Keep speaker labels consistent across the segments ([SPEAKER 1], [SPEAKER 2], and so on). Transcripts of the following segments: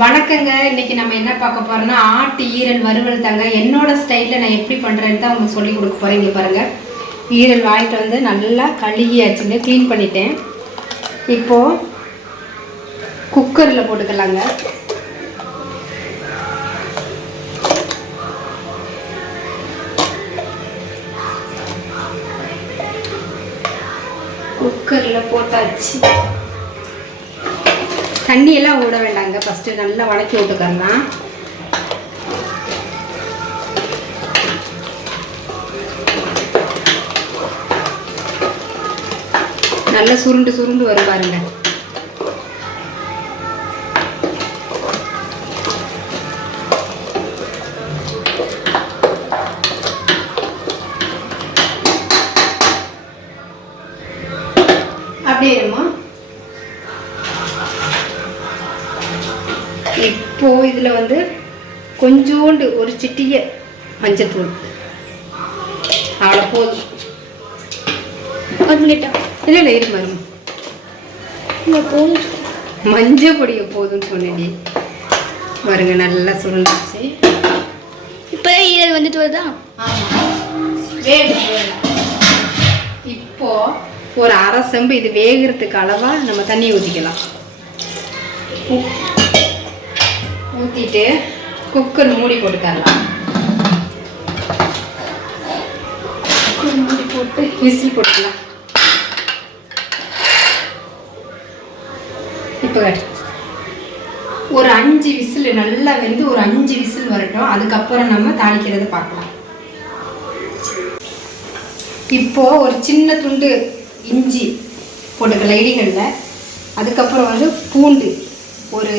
[SPEAKER 1] வணக்கங்க. இன்னைக்கு நம்ம என்ன பார்க்க போறோம்னா ஆட்டு ஈரல் வறுவல் தாங்க. என்னோட ஸ்டைலில் நான் எப்படி பண்ணுறேன்னு தான் உங்களுக்கு சொல்லி கொடுக்க போகிறேன் இங்கே பாருங்க. ஈரல் வாங்கிட்டு வந்து நல்லா கழுகியாச்சுங்க. க்ளீன் பண்ணிட்டேன். இப்போது குக்கரில் போட்டுக்கலாங்க. குக்கரில் போட்டாச்சு. தண்ணியெல்லாம் ஊட வேண்டாங்க. ஃபஸ்ட்டு நல்லா வதக்கி விட்டுக்கரலாம் நல்லா சுருண்டு சுருண்டு வரும் பாருங்கள் கொஞ்சோண்டு ஒரு சிட்டிய மஞ்சத்தூள். அவ்வளோ போதும்.
[SPEAKER 2] ஒரு மினிட்டா
[SPEAKER 1] இல்லை இல்லை இரு
[SPEAKER 2] இந்த பூண்டு
[SPEAKER 1] மஞ்சள் பொடியை போதும்னு சொன்னேன்டி பாருங்க நல்லா சுருண்டுச்சு.
[SPEAKER 2] இப்போ ஈரல் வந்துட்டு வருதா?
[SPEAKER 1] இப்போ ஒரு அரை செம்பு இது வேகிறதுக்கு அளவா நம்ம தண்ணி ஊற்றிக்கலாம் ஊற்றிட்டு குக்கர் மூடி போட்டுக்கரலாம் குக்கர் மூடி போட்டு விசில் போட்டுக்கலாம். இப்போ. ஒரு அஞ்சு விசில் நல்லா வெந்து ஒரு அஞ்சு விசில் வரட்டும். அதுக்கப்புறம் நம்ம தாளிக்கிறது பார்க்கலாம். இப்போ ஒரு சின்ன துண்டு இஞ்சி போட்டுக்கலாம் இடிகளில் அதுக்கப்புறம் வந்து பூண்டு. ஒரு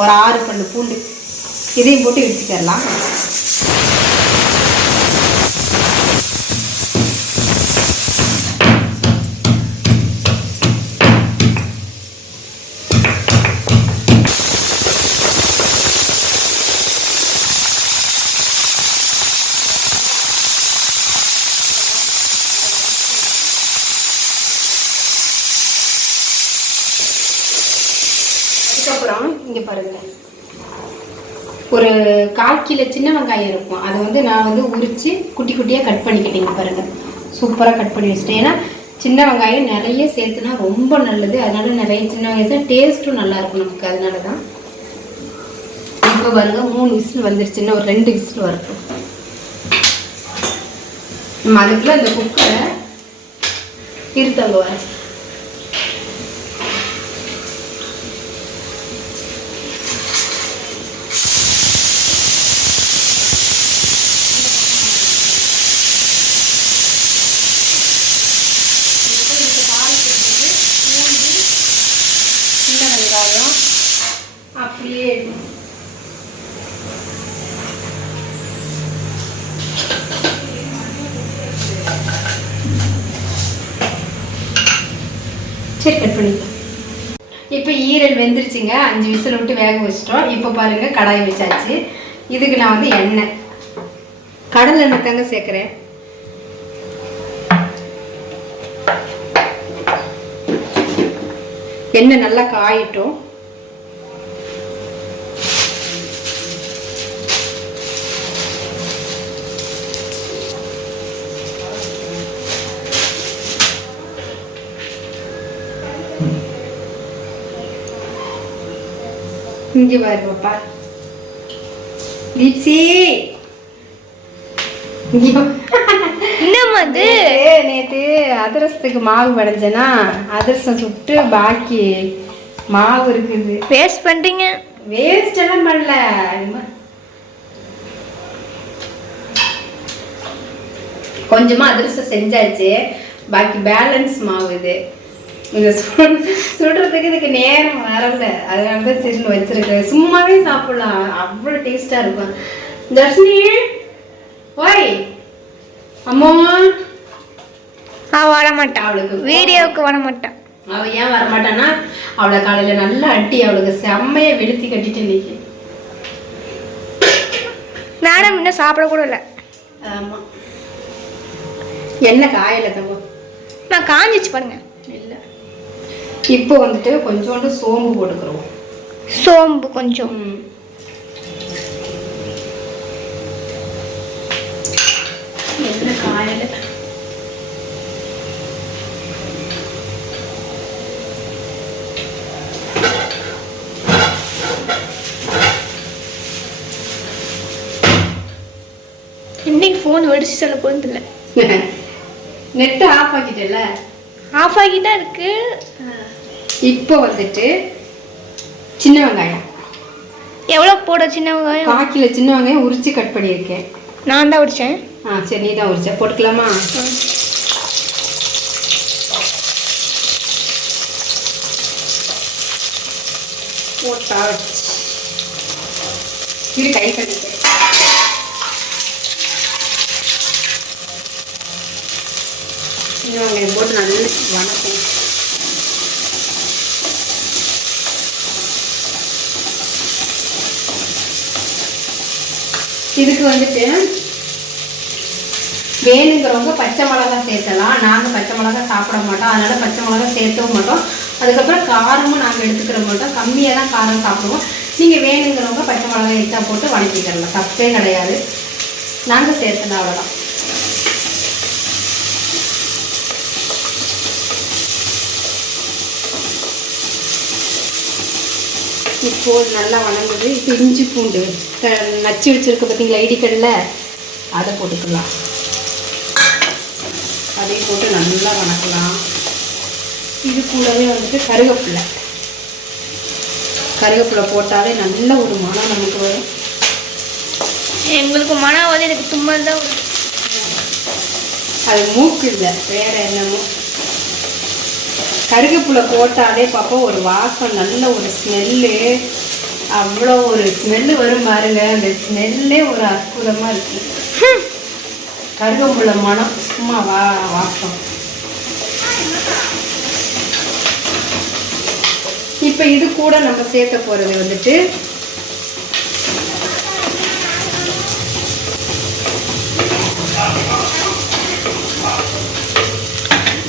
[SPEAKER 1] ஒரு ஆறு பல்லு பூண்டு. இதையும் போட்டு இடிச்சுக்கலாம் அதுக்கப்புறம் இங்கே பாருங்கள் ஒரு கால் கிலோ சின்ன வெங்காயம் இருக்கும். அதை வந்து நான் வந்து உரித்து குட்டி குட்டியாக கட் பண்ணிக்கிட்டேங்க பாருங்கள் பாருங்க. சூப்பராக கட் பண்ணி வச்சிட்டேன். ஏன்னா சின்ன வெங்காயம் நிறைய சேர்த்துனா ரொம்ப நல்லது. அதனால் நிறைய சின்ன வெங்காயம் டேஸ்ட்டும் நல்லாயிருக்கும் நமக்கு. அதனால தான் இப்போ பாருங்கள் மூணு விசில் வந்துருச்சுன்னா ஒரு ரெண்டு விசில் வரட்டும். நம்ம அதுக்குள்ளே அந்த குக்கரை இருத்தங்க வர வெங்காயம் அப்படியே சரி கட் பண்ணிக்கலாம். இப்போ ஈரல் வெந்துருச்சுங்க. அஞ்சு விசில் விட்டு வேக வச்சிட்டோம். இப்போ பாருங்க கடாய் வச்சாச்சு. இதுக்கு நான் வந்து எண்ணெய். கடலை எண்ணெய் தாங்க சேர்க்குறேன். எண்ணெய் நல்லா காயிட்டும். இங்கே பாரு தீப்சி இங்கே வா.
[SPEAKER 2] என்னம்மா அது
[SPEAKER 1] நேத்து நேத்து அதிரசத்துக்கு மாவு படைஞ்சேனா அதிரசம் சுட்டு பாக்கி மாவு இருக்குது.
[SPEAKER 2] வேஸ்ட் பண்ணுறீங்க
[SPEAKER 1] வேஸ்ட் எல்லாம் பண்ணல. அம்மா. கொஞ்சமா அதிரசம் செஞ்சாச்சு. பாக்கி பேலன்ஸ் மாவு இது. சுடு- சுடுறதுக்கு இதுக்கு நேரம் வரல. அதனால தான் திரும்ப வச்சிருக்கேன். சும்மாவே சாப்பிடலாம். அவ்வளோ டேஸ்டா இருக்கும். தர்ஷினி ஓய் அம்மா
[SPEAKER 2] ஆ வர மாட்டான்
[SPEAKER 1] அவளுக்கு
[SPEAKER 2] வீடியோவுக்கு வர மாட்டான்
[SPEAKER 1] அவ ஏன் வரமாட்டான்னா அவளை காலையில நல்லா அட்டி அவளுக்கு செம்மைய வெளுத்தி கட்டிட்டு இன்னைக்கு.
[SPEAKER 2] மேடம் இன்னும் சாப்பிட கூட இல்லை.
[SPEAKER 1] ஆமா. என்ன காயல தம்போ
[SPEAKER 2] நான் காஞ்சிச்சு பாருங்க.
[SPEAKER 1] இல்லை. இப்போ வந்துட்டு கொஞ்சோண்டு சோம்பு போட்டுக்கிறோம்.
[SPEAKER 2] சோம்பு கொஞ்சம்.
[SPEAKER 1] எண்ணெய் காயல?
[SPEAKER 2] இன்னைக்கு ஃபோன் வெடிச்சு சொல்ல போகிறது இல்லை.
[SPEAKER 1] நெட்டு ஆஃப் ஆக்கிட்டல
[SPEAKER 2] ஆஃப் ஆகி தான் இருக்கு.
[SPEAKER 1] இப்போ வந்துட்டு சின்ன வெங்காயம்.
[SPEAKER 2] எவ்வளோ போட சின்ன வெங்காயம்?
[SPEAKER 1] கால் கிலோ சின்ன வெங்காயம் உரிச்சு கட் பண்ணியிருக்கேன்.
[SPEAKER 2] நான் தான் உடிச்சேன்
[SPEAKER 1] ஆ சரி நீ தான் உரிச்சா போட்டுக்கலாமா? போட்டா இது கை கட்டிட்டு இன்னும் போட்டு நல்லா வணக்கம் இதுக்கு வந்துட்டு வேணுங்கிறவங்க பச்சை மிளகா சேர்த்தலாம் நாங்கள் பச்சை மிளகா சாப்பிட மாட்டோம். அதனால் பச்சை மிளகா சேர்த்தவும் மாட்டோம். அதுக்கப்புறம் காரமும் நாங்கள் எடுத்துக்கிற மாட்டோம். கம்மியாக தான் காரம் சாப்பிடுவோம். நீங்கள் வேணுங்கிறவங்க பச்சை மிளகா எடுத்தா போட்டு வணக்கிக்கிறலாம் தப்பே கிடையாது. நாங்கள் சேர்த்தலாம் அவ்வளோதான் இப்போது நல்லா வணங்குது இப்போ இஞ்சி பூண்டு நச்சு வச்சுருக்க பார்த்தீங்களா ஐடி இடிக்கடல அதை போட்டுக்கலாம். போட்டு நல்லா வணக்கலாம். இது கூடவே வந்துட்டு கருவேப்பிலை கருவேப்பிலை போட்டாலே நல்ல ஒரு மனம் நமக்கு வரும்.
[SPEAKER 2] எங்களுக்கு மனம் வந்து எனக்கு தும்மல் தான்.
[SPEAKER 1] அது மூக்கு இல்லை வேற என்னமோ. கருவேப்பிலை போட்டாலே பார்ப்போம் ஒரு வாசம் நல்ல ஒரு ஸ்மெல்லு. அவ்வளோ ஒரு ஸ்மெல்லு வரும் பாருங்க. அந்த ஸ்மெல்லே ஒரு அற்புதமாக இருக்கு. கருவேப்பிலை மனம் சும்மா வா வாசம். இப்போ இது கூட நம்ம சேர்க்க போகிறது வந்துட்டு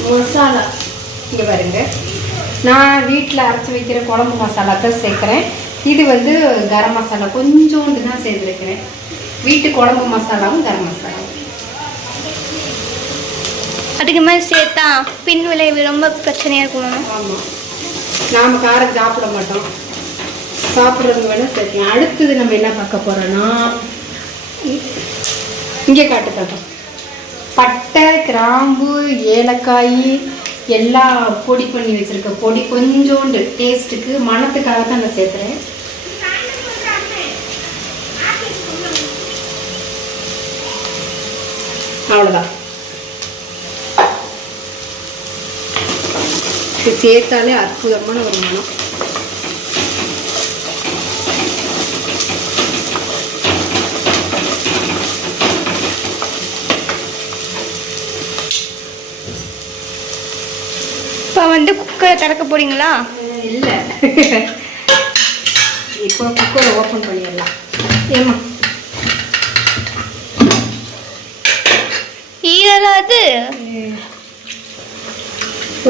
[SPEAKER 1] மசாலா. இங்கே பாருங்க. நான் வீட்டில் அரைச்சி வைக்கிற குழம்பு மசாலா தான் சேர்க்குறேன். இது வந்து கரம் மசாலா. கொஞ்சோண்டு தான் சேர்த்துருக்கிறேன். வீட்டு குழம்பு மசாலாவும் கரம் மசாலாவும்.
[SPEAKER 2] அதுக்கு மேலே சேர்த்தா பின் விளைவு ரொம்ப பிரச்சனையாக இருக்கும்
[SPEAKER 1] ஆமாம் நாம் காரம் சாப்பிட மாட்டோம். சாப்பிட்றவங்க வேணால் சேர்க்கலாம் அடுத்தது நம்ம என்ன பார்க்க போகிறோன்னா இங்கே காட்டு காட்டும் பட்டை கிராம்பு ஏலக்காய் எல்லாம் பொடி பண்ணி வச்சுருக்க பொடி கொஞ்சோண்டு டேஸ்ட்டுக்கு மணத்துக்காக தான் நான் சேர்த்துறேன் அவ்வளோதான் இது சேர்த்தாலே அற்புதமான ஒரு மனம்.
[SPEAKER 2] இப்போ வந்து குக்கரை திறக்க போறீங்களா?
[SPEAKER 1] இல்லை. இப்போ குக்கரை ஓப்பன் பண்ணிடலாம். ஏமா
[SPEAKER 2] ஈரலாம் அது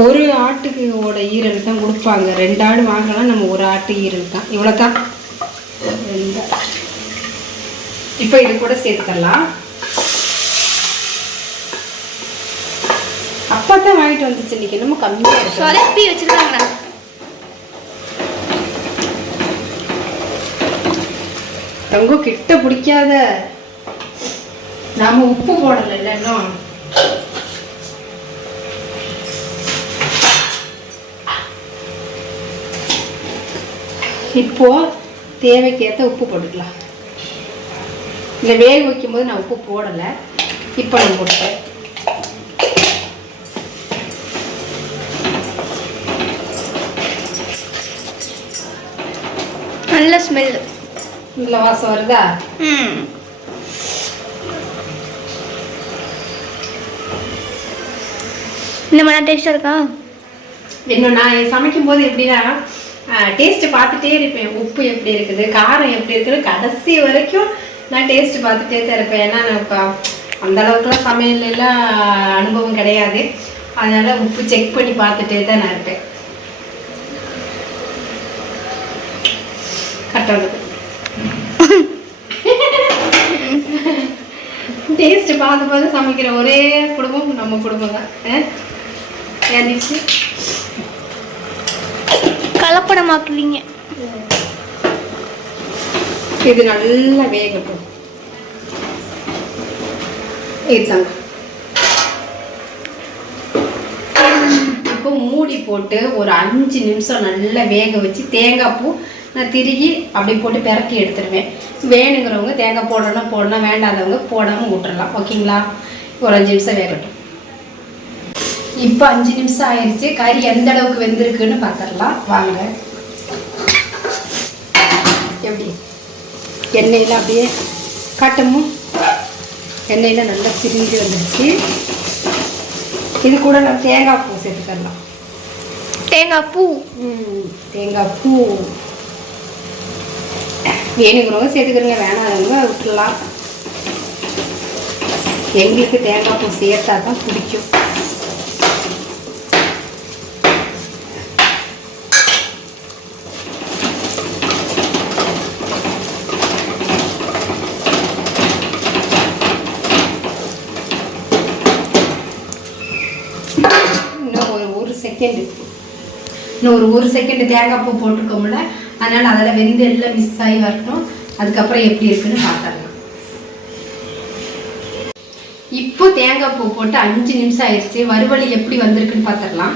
[SPEAKER 1] ஒரு ஆட்டுக்கு ஓட ஈரல் தான் கொடுப்பாங்க. ரெண்டு ஆடு வாங்கலாம் நம்ம ஒரு ஆட்டு ஈரல் தான். இவ்வளோ தான் இப்போ இது கூட சேர்த்துக்கலாம். அப்பா தான் வாங்கிட்டு வந்துச்சு. இன்னைக்கு என்னமோ கம்மியாக இருக்கு.
[SPEAKER 2] சொதப்பி வச்சிருக்காங்க
[SPEAKER 1] தங்கம் கிட்ட பிடிக்காத. நாம உப்பு போடல இன்னும். இப்போ தேவைக்கேற்ற உப்பு போட்டுக்கலாம். இந்த வேக வைக்கும்போது நான் உப்பு போடலை. இப்போ நான் போட்டேன்
[SPEAKER 2] நல்ல ஸ்மெல்
[SPEAKER 1] இதில் வாசம் வருதா?
[SPEAKER 2] ம். இந்த மாதிரி டேஸ்டாக இருக்கா?
[SPEAKER 1] இன்னும் நான் சமைக்கும் போது எப்படின்னா டேஸ்ட் பார்த்துட்டே இருப்பேன். உப்பு எப்படி இருக்குது காரம் எப்படி இருக்குது கடைசி வரைக்கும் நான் டேஸ்ட் பார்த்துட்டே தான் இருப்பேன். ஏன்னா நான் இப்போ அந்த அளவுக்குலாம் சமையல்லாம் அனுபவம் கிடையாது. அதனால் உப்பு செக் பண்ணி பார்த்துட்டே தான் நான் இருப்பேன். கட்டுறது டேஸ்ட் பார்த்து பார்த்து சமைக்கிற ஒரே குடும்பம் நம்ம குடும்பம் தான். ஏந்திச்சு
[SPEAKER 2] கலப்படமாக்குவீங்க.
[SPEAKER 1] இது நல்லா வேகட்டும். இதுதாங்க இப்போ மூடி போட்டு ஒரு அஞ்சு நிமிஷம் நல்லா வேக வச்சு தேங்காய் பூ நான் திருகி அப்படி போட்டு பிறக்கி எடுத்துருவேன். வேணுங்கிறவங்க தேங்காய் போடணும் போடணும். வேண்டாதவங்க போடாமல் விட்டுறலாம் ஓகேங்களா? ஒரு அஞ்சு நிமிஷம் வேகட்டும். இப்போ அஞ்சு நிமிஷம் ஆயிடுச்சு கறி எந்த அளவுக்கு வெந்திருக்குன்னு பார்த்துடலாம் வாங்க. எப்படி? எண்ணெயில் அப்படியே காட்டமும் எண்ணெயில் நல்லா பிரிஞ்சு வந்துடுச்சு இது கூட நான் தேங்காய் பூ சேர்த்துக்கலாம்
[SPEAKER 2] தேங்காய் பூ?
[SPEAKER 1] தேங்காய் பூ. வேணுங்கிறவங்க சேர்த்துக்கிறங்க வேணாதவங்க விட்டுடலாம். எங்களுக்கு தேங்காய் பூ சேர்த்தா தான் பிடிக்கும் இன்னும் ஒரு ஒரு செகண்ட் இன்னும் ஒரு ஒரு செகண்ட் தேங்காய் பூ போட்டிருக்கோம்ல அதனால் அதில் வெந்து எல்லாம் மிஸ் ஆகி வரட்டும். அதுக்கப்புறம் எப்படி இருக்குன்னு பார்த்துடலாம். இப்போ தேங்காய் பூ போட்டு அஞ்சு நிமிஷம் ஆயிடுச்சு. வறுவலி எப்படி வந்திருக்குன்னு பார்த்துடலாம்.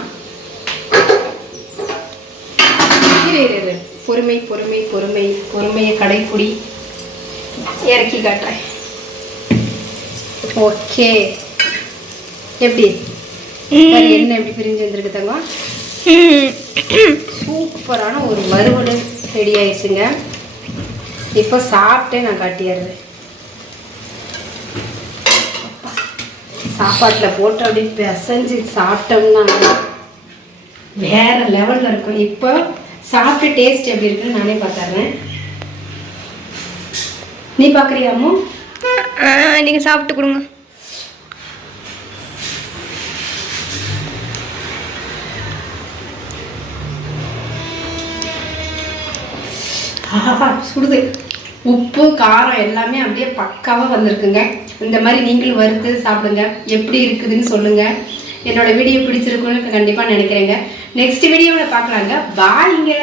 [SPEAKER 1] பொறுமை பொறுமை பொறுமை. பொறுமையை கடைப்பிடி. இறக்கி காட்டுறேன். ஓகே. எப்படி? என்ன எப்படி பிரிஞ்சு வந்திருக்கு தங்கம் சூப்பரான ஒரு வறுவல் ரெடி ஆயிடுச்சுங்க. இப்போ சாப்பிட்டே நான் காட்டிடுறேன் சாப்பாட்டில் போட்டு அப்படி பிசைஞ்சு சாப்பிட்டோம்னா வேற லெவலில் இருக்கும். இப்போ சாப்பிட்டு டேஸ்ட் எப்படி இருக்குன்னு நானே பார்த்துறேன். நீ பார்க்குறியாமோ
[SPEAKER 2] நீங்கள் சாப்பிட்டு கொடுங்க.
[SPEAKER 1] ஆஹா சுடுது. உப்பு காரம் எல்லாமே அப்படியே பக்காவாக வந்திருக்குங்க. இந்த மாதிரி நீங்களும் வறுத்து சாப்பிடுங்க. எப்படி இருக்குதுன்னு சொல்லுங்கள் என்னோட வீடியோ பிடிச்சிருக்குன்னு கண்டிப்பாக நினைக்கிறேங்க. நெக்ஸ்ட் வீடியோவில் பார்க்கலாங்க. பாய்ங்க